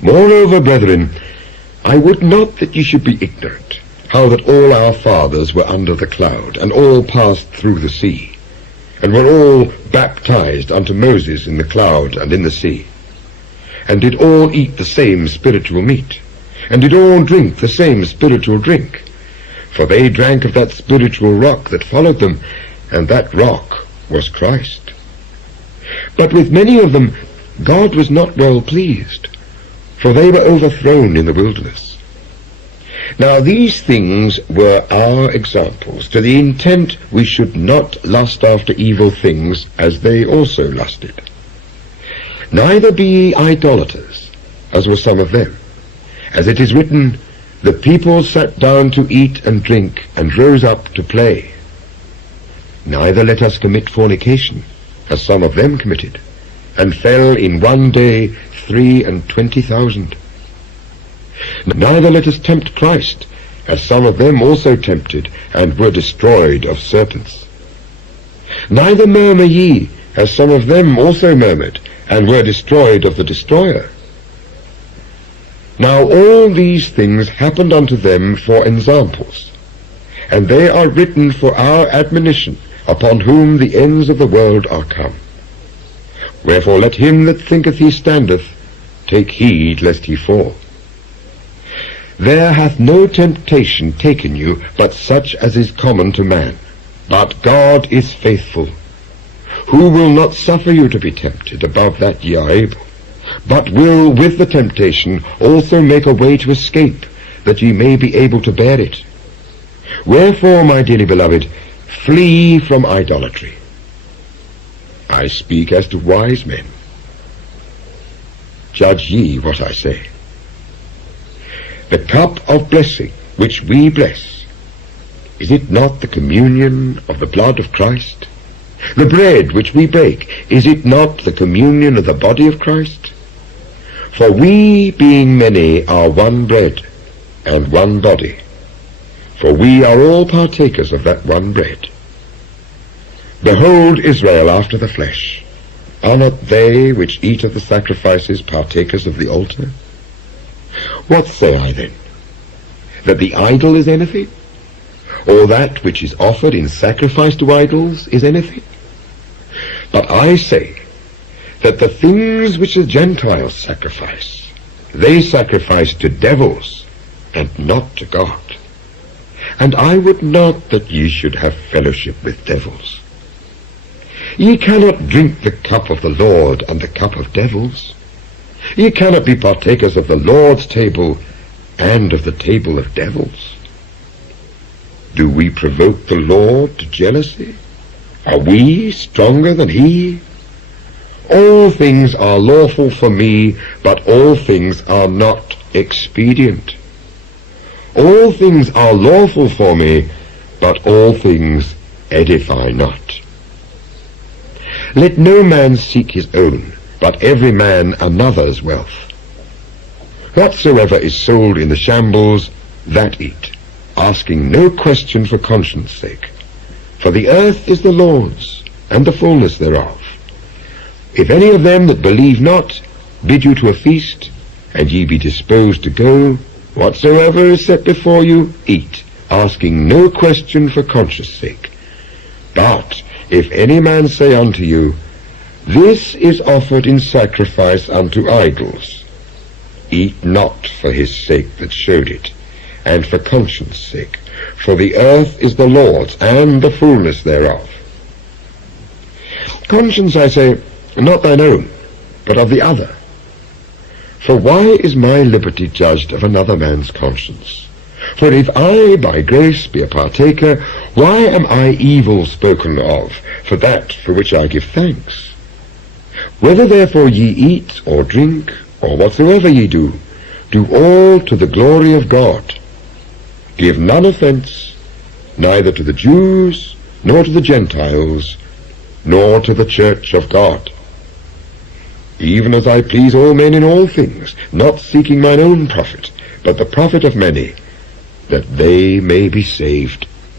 Moreover, brethren, I would not that ye should be ignorant, how that all our fathers were under the cloud, and all passed through the sea, and were all baptized unto Moses in the cloud and in the sea, and did all eat the same spiritual meat, and did all drink the same spiritual drink. For they drank of that spiritual rock that followed them, and that rock was Christ. But with many of them God was not well pleased, for they were overthrown in the wilderness. Now these things were our examples, to the intent we should not lust after evil things, as they also lusted. Neither be ye idolaters, as were some of them. As it is written, the people sat down to eat and drink, and rose up to play. Neither let us commit fornication, as some of them committed, and fell in one day 23,000. Neither let us tempt Christ, as some of them also tempted, and were destroyed of serpents. Neither murmur ye, as some of them also murmured, and were destroyed of the destroyer. Now all these things happened unto them for ensamples, and they are written for our admonition, upon whom the ends of the world are come. Wherefore let him that thinketh he standeth take heed lest he fall. There hath no temptation taken you, but such as is common to man. But God is faithful, who will not suffer you to be tempted above that ye are able, but will with the temptation also make a way to escape, that ye may be able to bear it. Wherefore, my dearly beloved, flee from idolatry. I speak as to wise men. Judge ye what I say. The cup of blessing which we bless, is it not the communion of the blood of Christ? The bread which we break, is it not the communion of the body of Christ? For we, being many, are one bread and one body, for we are all partakers of that one bread. Behold Israel after the flesh. Are not they which eat of the sacrifices partakers of the altar? What say I then? That the idol is anything? Or that which is offered in sacrifice to idols is anything? But I say that the things which the Gentiles sacrifice, they sacrifice to devils, and not to God. And I would not that ye should have fellowship with devils. Ye cannot drink the cup of the Lord and the cup of devils. Ye cannot be partakers of the Lord's table and of the table of devils. Do we provoke the Lord to jealousy? Are we stronger than he? All things are lawful for me, but all things are not expedient. All things are lawful for me, but all things edify not. Let no man seek his own, but every man another's wealth. Whatsoever is sold in the shambles, that eat, asking no question for conscience sake. For the earth is the Lord's, and the fullness thereof. If any of them that believe not bid you to a feast, and ye be disposed to go, whatsoever is set before you, eat, asking no question for conscience sake. But if any man say unto you, this is offered in sacrifice unto idols, eat not for his sake that showed it, and for conscience sake, for the earth is the Lord's, and the fullness thereof. Conscience, I say, not thine own, but of the other. For why is my liberty judged of another man's conscience? For if I by grace be a partaker, why am I evil spoken of for that for which I give thanks? Whether therefore ye eat or drink, or whatsoever ye do, do all to the glory of God. Give none offense, neither to the Jews, nor to the Gentiles, nor to the church of God. Even as I please all men in all things, not seeking mine own profit, but the profit of many, that they may be saved